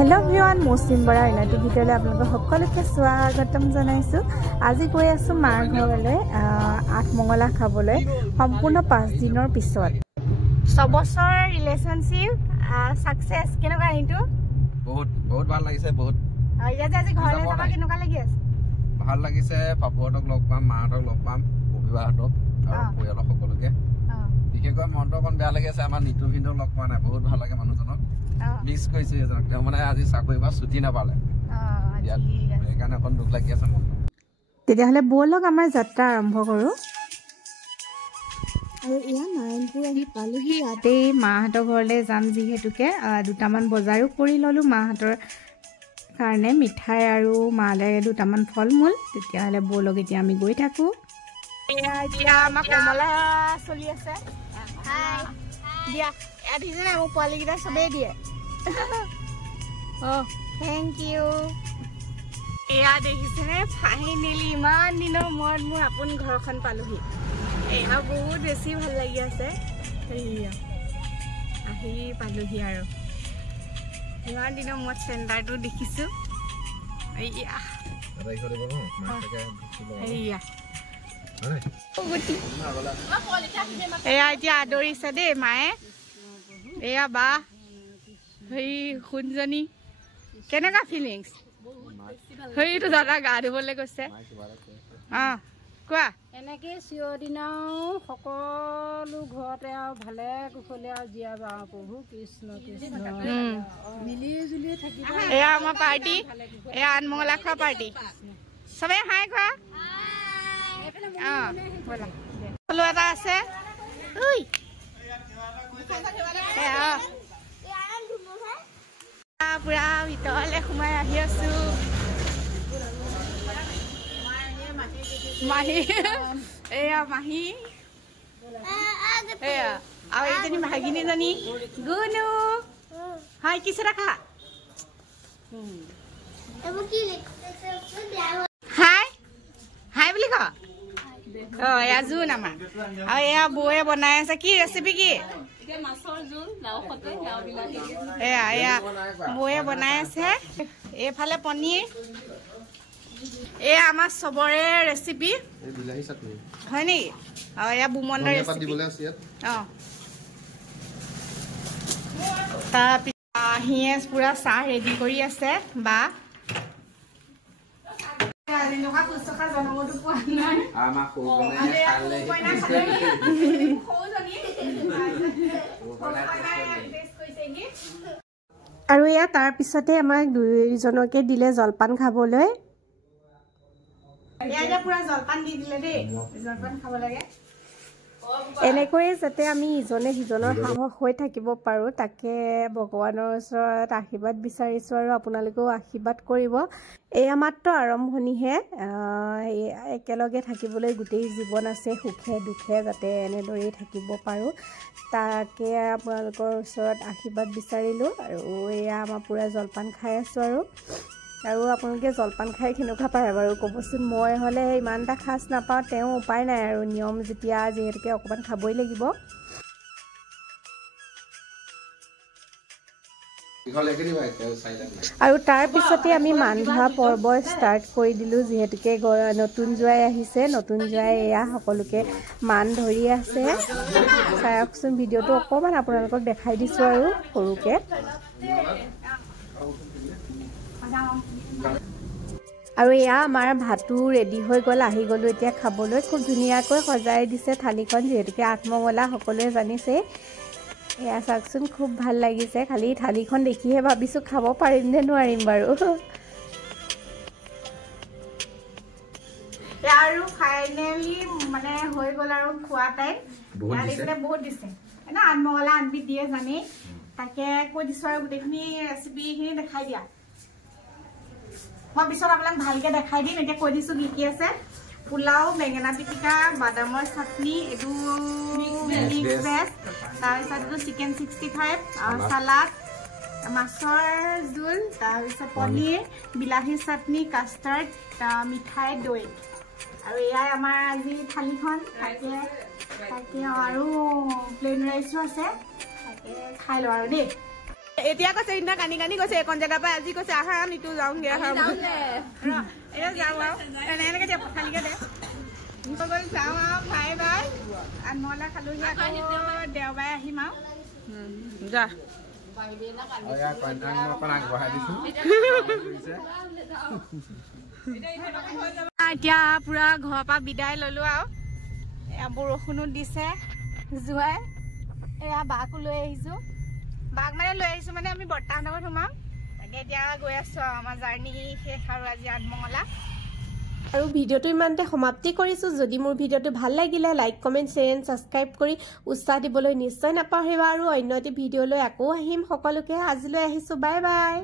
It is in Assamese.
हेलो एवरीवन मुस्लिम बरा इनाटि भितरले आपलोक सकलोके स्वागतम जनाइछु আজি গৈ আছো মাৰ ঘৰলৈ আঠমঙলা খাবলৈ সম্পূৰ্ণ 5 দিনৰ পিছত 6 বছৰ ৰিলেশনশিপ সাকসেস কেনেকা হিটো বহুত ভাল লাগিছে বহুত ইয়াতে আজি ঘৰলৈ যাবা কেনেকা লাগি আছে ভাল লাগিছে পাপুহঁতক লগ পাম মাহঁতক লগ পাম অভিভাৱকহঁতক আৰু পৰিয়ালৰ সকলোকে বিশেষকৈ মনটো অকণ বেয়া লাগি আছে আমাৰ নিতু ভিন্দক লগ পোৱা নাই বহুত ভাল লাগে মানুহজনক মিস কৰিছে এজনক তেওঁ মানে আজি চাকৰি বা ছুটি নাপালে সেইকাৰণে অকণ দুখ লাগি আছে মনটো তেতিয়াহ'লে বলক আমাৰ যাত্ৰা আৰম্ভ কৰোঁ আৰু ইয়া নাৰায়ণপুৰ আহি পালোহি ইয়াতে মাহঁতৰ ঘৰলৈ যাম যিহেতুকে দুটামান বজাৰো কৰি ল'লোঁ মাহঁতৰ কাৰণে মিঠাই আৰু মালে দুটামান ফল মূল তেতিয়াহ'লে বলক এতিয়া আমি গৈ থাকোঁ এতিয়া আমাৰ কমলা চলি আছে হাই দিয়া এদিনে মোক পোৱালিকেইটা চবেই দিয়ে অঁ থেংক ইউ এয়া দেখিছেনে ফাইনেলি ইমান দিনৰ মূৰত মোৰ আপোন ঘৰখন পালোহি এয়া বহুত বেছি ভাল লাগি আছে এয়া আহি পালোহি আৰু ইমান দিনৰ মূৰত চেণ্টাৰটো দেখিছোঁ এয়া এয়া এয়া এতিয়া আদৰিছে দেই মায়ে এয়া বা হেৰি শুনজনী কেনেকুৱা ফিলিংছ সেইটো দাদা গা ধুবলৈ গৈছে অঁ কোৱা এনেকৈ চিৰদিনাও সকলো ঘৰতে আৰু ভালে কুশলে আৰু জীয়াব আৰু প্ৰভু কৃষ্ণ কৃষ্ণ মিলি জুলি থাকিব এয়া আমাৰ পাৰ্টি এয়া আঠমঙলা খোৱা পাৰ্টি চবে হাই খোৱা সকলো এটা আছে পুৰা ভিতৰলৈ সোমাই আহি আছো মাহী এয়া মাহী এয়া আৰু এইজনী ভাগিনীজনী গুনু হাই কিছু ৰাখা হাই হাই বুলি ক অঁ এয়া জোন আমাৰ আৰু এয়া বৌয়ে বনাই আছে কি ৰেচিপি কি এয়া এয়া বৌয়ে বনাই আছে এইফালে পনীৰ এয়া আমাৰ চবৰে ৰেচিপি হয় নেকি আৰু এয়া বুমণ্ডৰ ৰেচিপি অঁ তাৰপিছত আহিয়ে পুৰা চাহ ৰেডি কৰি আছে বা আৰু এয়া তাৰ পিছতে আমাক দুইজনকে দিলে জলপান খাবলৈ এনেকৈয়ে যাতে আমি ইজনে সিজনৰ সাহস হৈ থাকিব পাৰোঁ তাকে ভগৱানৰ ওচৰত আশীৰ্বাদ বিচাৰিছোঁ আৰু আপোনালোকেও আশীৰ্বাদ কৰিব এয়া মাত্ৰ আৰম্ভণিহে একেলগে থাকিবলৈ গোটেই জীৱন আছে সুখে দুখে যাতে এনেদৰেই থাকিব পাৰোঁ তাকে আপোনালোকৰ ওচৰত আশীৰ্বাদ বিচাৰিলোঁ আৰু এয়া আমাৰ পূৰা জলপান খাই আছোঁ আৰু আপোনালোকে জলপান খাই কেনেকুৱা পায় বাৰু ক'বচোন মই হ'লে ইমান এটা খাচ নাপাওঁ তেওঁ উপায় নাই আৰু নিয়ম যেতিয়া যিহেতুকে অকণমান খাবই লাগিব আৰু তাৰপিছতে আমি মান ধৰা পৰ্ব ষ্টাৰ্ট কৰি দিলোঁ যিহেতুকে নতুন জোৱাই আহিছে নতুন জোৱাই এয়া সকলোকে মান ধৰি আছে চাওকচোন ভিডিঅ'টো অকণমান আপোনালোকক দেখাই দিছোঁ আৰু সৰুকৈ আৰু এয়া আমাৰ ভাতো ৰেডি হৈ গ'ল আহি গ'লোঁ এতিয়া খাবলৈ খুব ধুনীয়াকৈ সজাই দিছে থালিখন যিহেতুকে আঠমঙলা সকলোৱে জানিছে এয়া চাওকচোন খুব ভাল লাগিছে খালি থালিখন দেখিহে ভাবিছোঁ খাব পাৰিম নে নোৱাৰিম বাৰু আৰু ফাইনেলি মানে হৈ গ'ল আৰু খোৱা টাইম বহুত দিছে না আঠমঙলা আনবিধ দিয়ে জানি তাকে কৈ দিছোঁ আৰু গোটেইখিনি ৰেচিপিখিনি দেখাই দিয়া মই পিছত আপোনাক ভালকে দেখাই দিম এতিয়া কৈ দিছোঁ কি আছে পোলাও বেঙেনা পিটিকা বাদামৰ চাটনি এইটো মিক্স ভেজ তাৰপিছত এইটো চিকেন 65 চালাড মাছৰ জোল তাৰপিছত পনীৰ বিলাহী চাটনি কাষ্টাৰ্ড মিঠাই দৈ আৰু এয়াই আমাৰ আজি থালিখন তাকে আৰু প্লেন ৰাইচো আছে তাকে খাই লওঁ আৰু দেই এতিয়া কৈছে সিদিনা কানি কানি কৈছে এখন জেগাৰ পৰা আজি কৈছে আহা নিতু যাওঁগে আহা এতিয়া যাওঁ আৰু এনেকে দিয়া পথালিকে দে যাওঁ আৰু বাই বাই আনমলা খালোহি আকৌ দেওবাৰে আহিম আৰু যা এতিয়া পুৰা ঘৰৰ পৰা বিদায় ললো আৰু এয়া বৰষুণো দিছে যোৱাই এয়া বাকো লৈ আহিছো বাঘ মানে লৈ আহিছো মানে আমি বৰ্তাহঁতৰ ঘৰত সোমাম তাকে এতিয়া গৈ আছো আমাৰ জাৰ্ণি শেষ আৰু আজি আঠমঙলা আৰু ভিডিঅ'টো ইমানতে সমাপ্তি কৰিছো যদি মোৰ ভিডিঅ'টো ভাল লাগিলে like comment share and subscribe কৰি উৎসাহ দিবলৈ নিশ্চয় নাপাহৰিবা আৰু অন্য এটি ভিডিঅ'লৈ আকৌ আহিম সকলোকে আজিলৈ আহিছো বাই বাই